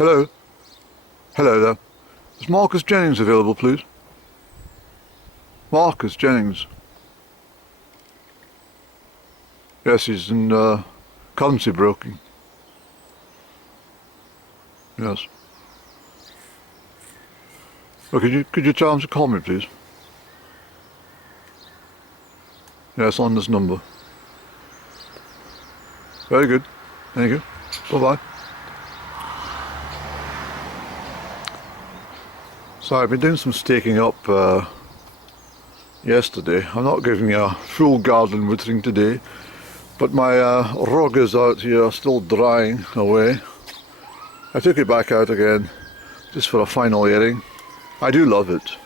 Hello. Hello there. Is Marcus Jennings available, please? Marcus Jennings. Yes, he's in currency broking. Yes. Oh, could you tell him to call me, please? Yes, on this number. Very good. Thank you. Bye-bye. So I've been doing some staking up yesterday. I'm not giving a full garden watering today, but my rug is out here still drying away. I took it back out again just for a final airing. I do love it.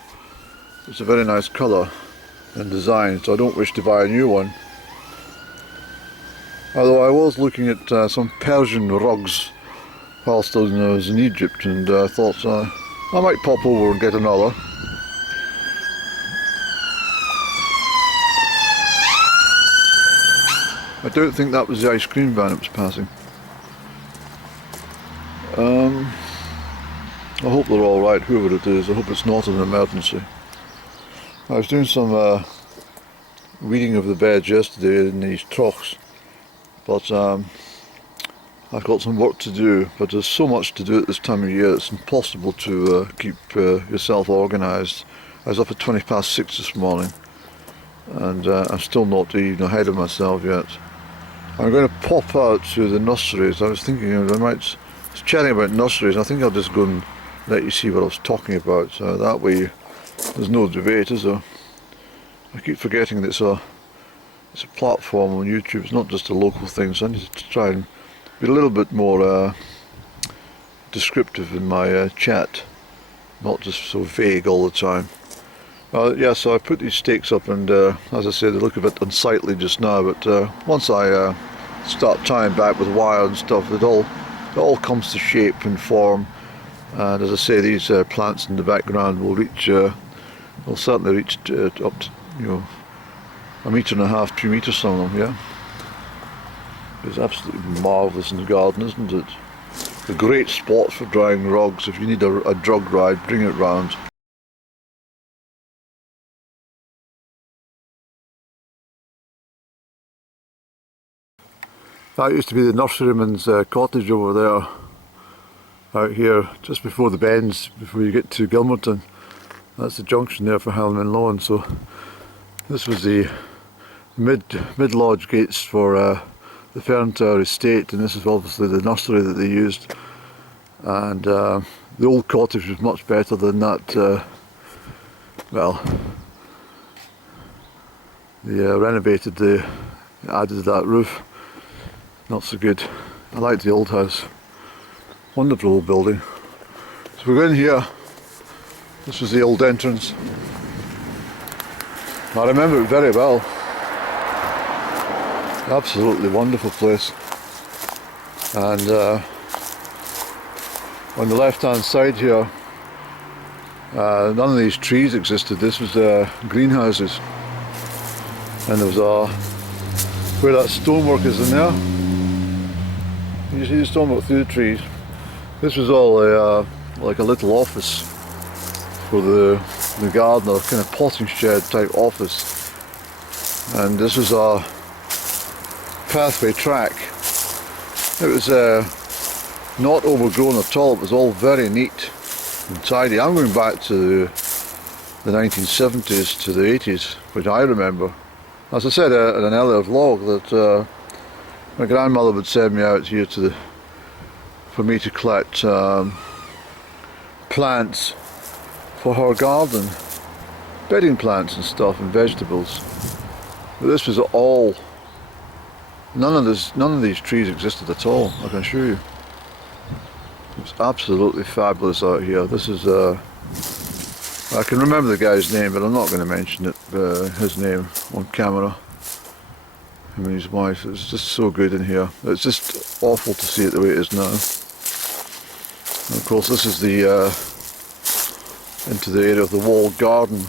It's a very nice colour and design, so I don't wish to buy a new one. Although I was looking at some Persian rugs whilst I was in Egypt, and I thought I might pop over and get another. I don't think that was the ice cream van that was passing. I hope they're alright, whoever it is. I hope it's not an emergency. I was doing some weeding of the beds yesterday in these troughs, but I've got some work to do. But there's so much to do at this time of year, it's impossible to keep yourself organised. I was up at 6:20 this morning, and I'm still not even ahead of myself yet. I'm going to pop out to the nurseries. I was thinking I was chatting about nurseries. I think I'll just go and let you see what I was talking about. That way there's no debate, is there? I keep forgetting that it's a platform on YouTube. It's not just a local thing, so I need to try and be a little bit more descriptive in my chat, not just so vague all the time. Yeah, so I put these stakes up, and as I say, they look a bit unsightly just now, but once I start tying back with wire and stuff, it all comes to shape and form. And as I say, these plants in the background will will certainly reach up to, 1.5 meters, 2 meters, some of them, yeah. It's absolutely marvellous in the garden, isn't it? A great spot for drying rugs. If you need a drug ride, bring it round. That used to be the nurseryman's cottage over there, out here, just before the bends, before you get to Gilmerton. That's the junction there for Hellman Lawn. So this was the mid-lodge gates for the Perthshire estate, and this is obviously the nursery that they used. And the old cottage was much better than that. Well, they renovated, added that roof. Not so good. I like the old house. Wonderful old building. So we're in here. This was the old entrance. I remember it very well. Absolutely wonderful place. And on the left hand side here, none of these trees existed. This was greenhouses. And there was where that stonework is in there. You see the stonework through the trees. This was all like a little office for the gardener, kind of potting shed type office. And this was a pathway track. It was not overgrown at all. It was all very neat and tidy. I'm going back to the 1970s to the 80s, which I remember. As I said in an earlier vlog, that my grandmother would send me out here for me to collect plants for her garden, bedding plants and stuff, and vegetables. But this was all, none of these trees existed at all, I can assure you. It's absolutely fabulous out here. This is I can remember the guy's name, but I'm not going to mention it, his name on camera. Him and his wife. It's just so good in here. It's just awful to see it the way it is now. And of course, this is the into the area of the walled garden.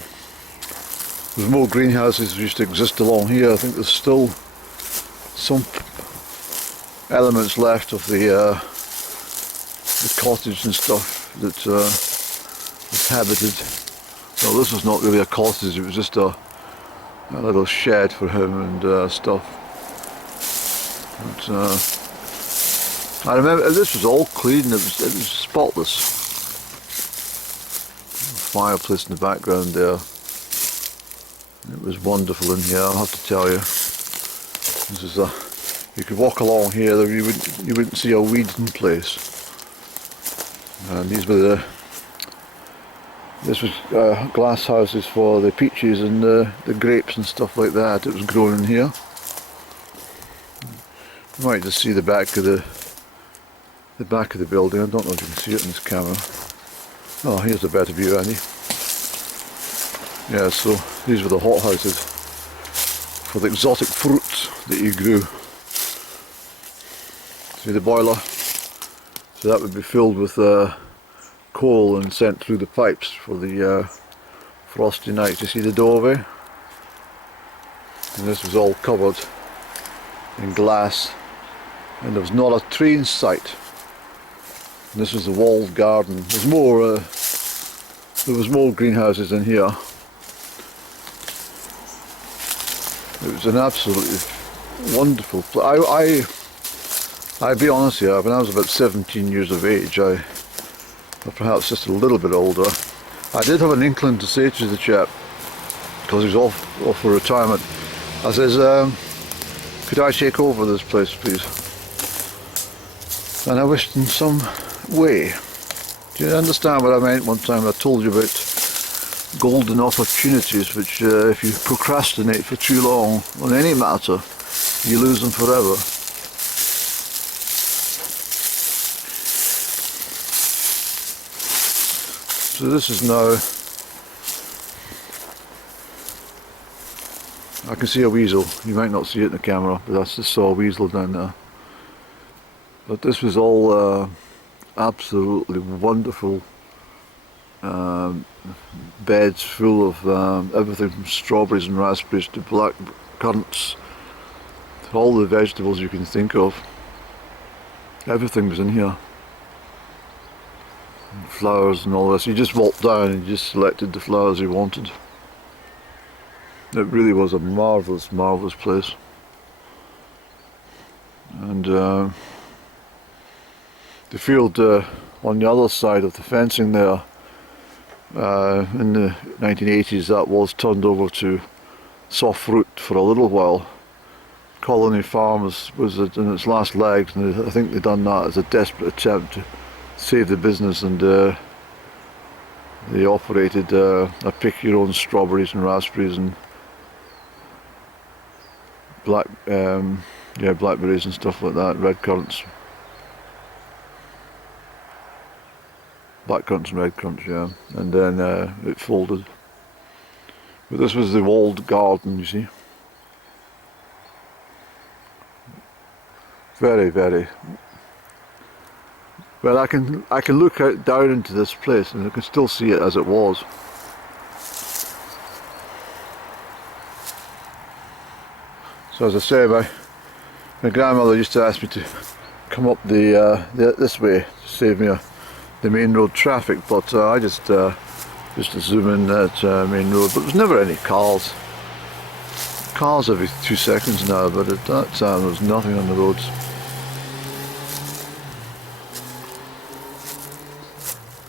There's more greenhouses that used to exist along here. I think there's still some elements left of the the cottage and stuff that was habited. Well, this was not really a cottage, it was just a little shed for him and stuff. But, I remember this was all clean, it was spotless. Fireplace in the background there. It was wonderful in here, I'll have to tell you. This is you could walk along here, you wouldn't see a weed in place. And these were this was glass houses for the peaches and the grapes and stuff like that. It was grown in here. You might just see the back of the building. I don't know if you can see it in this camera. Oh, here's a better view, Andy. Yeah, so these were the hothouses for the exotic fruits that he grew. See the boiler? So that would be filled with coal and sent through the pipes for the frosty nights. You see the doorway? And this was all covered in glass, and there was not a tree in sight. And this was the walled garden. There was more greenhouses in here. It was an absolutely wonderful place. I'll be honest here, when I was about 17 years of age, or perhaps just a little bit older, I did have an inkling to say to the chap, because he was off for retirement, I says, could I take over this place please? And I wished in some way. Do you understand what I meant one time I told you about golden opportunities which if you procrastinate for too long on any matter, you lose them forever. So this is now, I can see a weasel. You might not see it in the camera, but I just saw a weasel down there. But this was all absolutely wonderful beds full of everything from strawberries and raspberries to black currants, to all the vegetables you can think of. Everything was in here. And flowers and all this. You just walked down and you just selected the flowers you wanted. It really was a marvellous, marvellous place. And the field on the other side of the fencing there, in the 1980s, that was turned over to soft fruit for a little while. Colony Farm was in its last legs, and I think they'd done that as a desperate attempt to save the business, and they operated a pick your own strawberries and raspberries and blackberries and stuff like that, red currants. Black currants and red currants, yeah. And then it folded. But this was the walled garden, you see. Very, very. Well, I can look out down into this place and I can still see it as it was. So as I say, my grandmother used to ask me to come up this way to save me the main road traffic, but I just to zoom in that main road. But there's never any cars. Cars every 2 seconds now, but at that time there was nothing on the roads.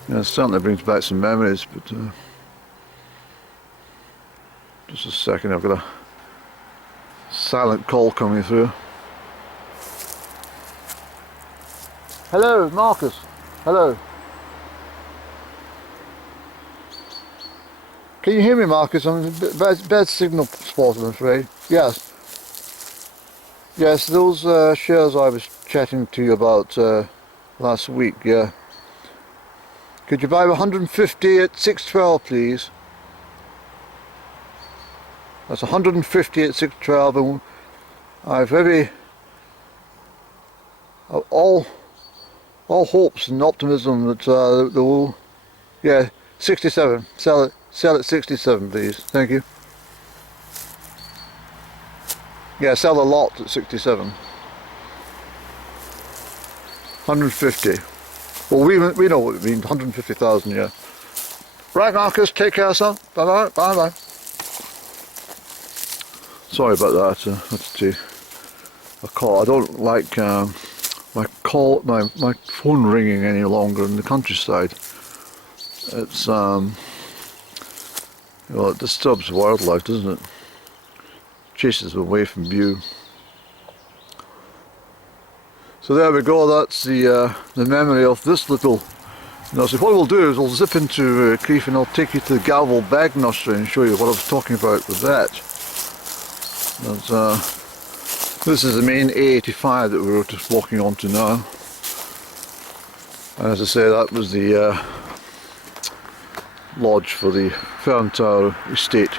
Yeah, it certainly brings back some memories, but just a second, I've got a silent call coming through. Hello, Marcus. Hello. Can you hear me, Marcus? I'm in a bad signal spot, I'm afraid. Yes. Yes, those shares I was chatting to you about last week, yeah. Could you buy 150 at 612, please? That's 150 at 612, and I've all hopes and optimism that they will. Yeah, 67. Sell at 67, please. Thank you. Yeah, sell the lot at 67. 150. Well, we know what it means, 150,000 a year. Right, Marcus, take care, son. Bye-bye, bye-bye. Sorry about that, that's a call. I don't like my phone ringing any longer in the countryside. It's, well, it disturbs wildlife, doesn't it? Chases them away from view. So there we go, that's the memory of this little nursery. What we'll do is we'll zip into Crieff and I'll take you to the Gavel Bag nursery and show you what I was talking about with that. This is the main A85 that we were just walking onto now. And as I say, that was the lodge for the Perthshire estate.